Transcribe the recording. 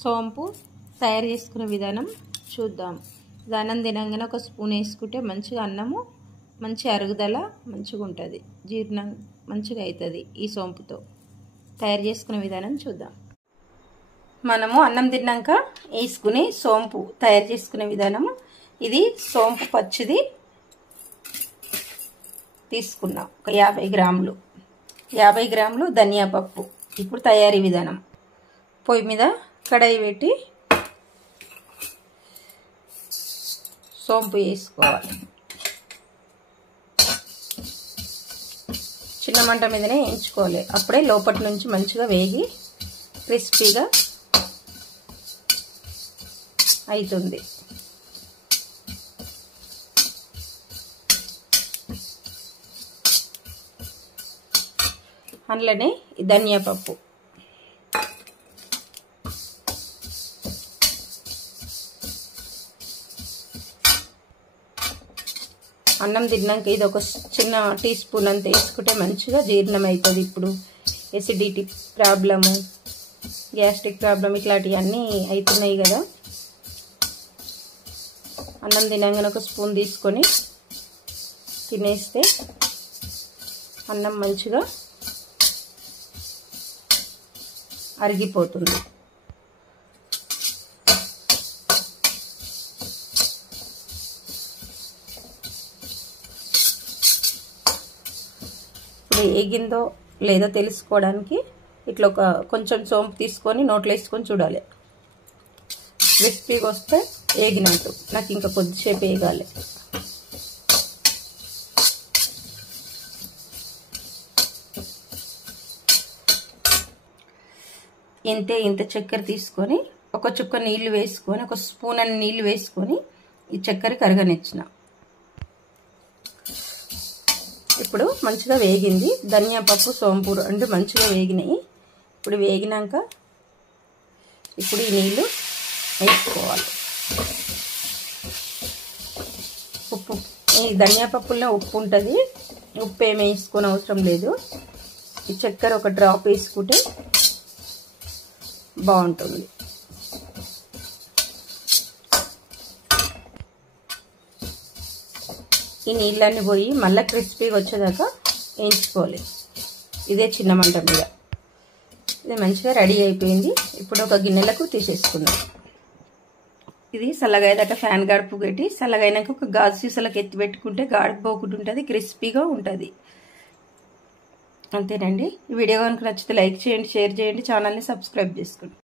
సోంపు తయారు చేసుకునే విధానం చూద్దాం. అన్నం తినంగానే ఒక స్పూన్ వేసుకుంటే మంచిగా అన్నము మంచి అరుగుదల మంచిగా ఉంటుంది, జీర్ణం మంచిగా అవుతుంది. ఈ సోంపుతో తయారు చేసుకునే విధానం చూద్దాం. మనము అన్నం తిన్నాక వేసుకుని సోంపు తయారు చేసుకునే విధానము ఇది. సోంపు పచ్చిది తీసుకున్నాం ఒక 50 గ్రాములు. 50 గ్రాములు ధనియా పప్పు. ఇప్పుడు తయారీ విధానం: పొయ్యి మీద కడాయి పెట్టి సోంపు వేసుకోవాలి. చిన్న మంట మీదనే వేయించుకోవాలి, అప్పుడే లోపటి నుంచి మంచిగా వేగి క్రిస్పీగా అవుతుంది. అందులోనే ధనియా పప్పు, అన్నం తిన్నాక ఇది ఒక చిన్న టీ స్పూన్ అంత వేసుకుంటే మంచిగా జీర్ణం అవుతుంది. ఇప్పుడు ఎసిడిటీ ప్రాబ్లము, గ్యాస్ట్రిక్ ప్రాబ్లం ఇట్లాంటివన్నీ అవుతున్నాయి కదా. అన్నం తినగానే ఒక స్పూన్ తీసుకొని తినేస్తే అన్నం మంచిగా అరిగిపోతుంది. ఇప్పుడు ఏగిందో లేదో తెలుసుకోవడానికి ఇట్లా ఒక కొంచెం సోంపు తీసుకొని నోట్లో వేసుకొని చూడాలి. క్రిస్పీగా వస్తే ఏగినట్టు. నాకు ఇంకా కొద్దిసేపు వేగాలి. ఇంత చక్కెర తీసుకొని ఒక చుక్క నీళ్లు వేసుకొని ఒక స్పూన్ అన్ని నీళ్లు వేసుకొని ఈ చక్కెర కరగనిచ్చిన. ఇప్పుడు మంచిగా వేగింది. ధనియా పప్పు సోంపు రెండు మంచిగా వేగినాయి. ఇప్పుడు వేగినాక ఇప్పుడు ఈ నీళ్ళు వేసుకోవాలి. ఉప్పు, ఈ ధనియా పప్పులో ఉప్పు ఉంటుంది, ఉప్పు ఏమి వేసుకొని అవసరం లేదు. ఈ చక్కెర ఒక డ్రాప్ వేసుకుంటే బాగుంటుంది. ఈ నీళ్ళన్నీ పోయి మళ్ళీ క్రిస్పీగా వచ్చేదాకా వేయించుకోవాలి. ఇదే చిన్న మంట మీద. ఇది మంచిగా రెడీ అయిపోయింది. ఇప్పుడు ఒక గిన్నెలకు తీసేసుకుందాం. ఇది చల్లగయ్యేదాకా ఫ్యాన్ గడుపు పెట్టి చల్లగైనాక ఒక గాజు సీసాలకు ఎత్తి పెట్టుకుంటే గాడుపు పోకుండా ఉంటుంది, క్రిస్పీగా ఉంటుంది. అంతేనండి. ఈ వీడియో కనుక నచ్చితే లైక్ చేయండి, షేర్ చేయండి, ఛానల్ని సబ్స్క్రైబ్ చేసుకోండి.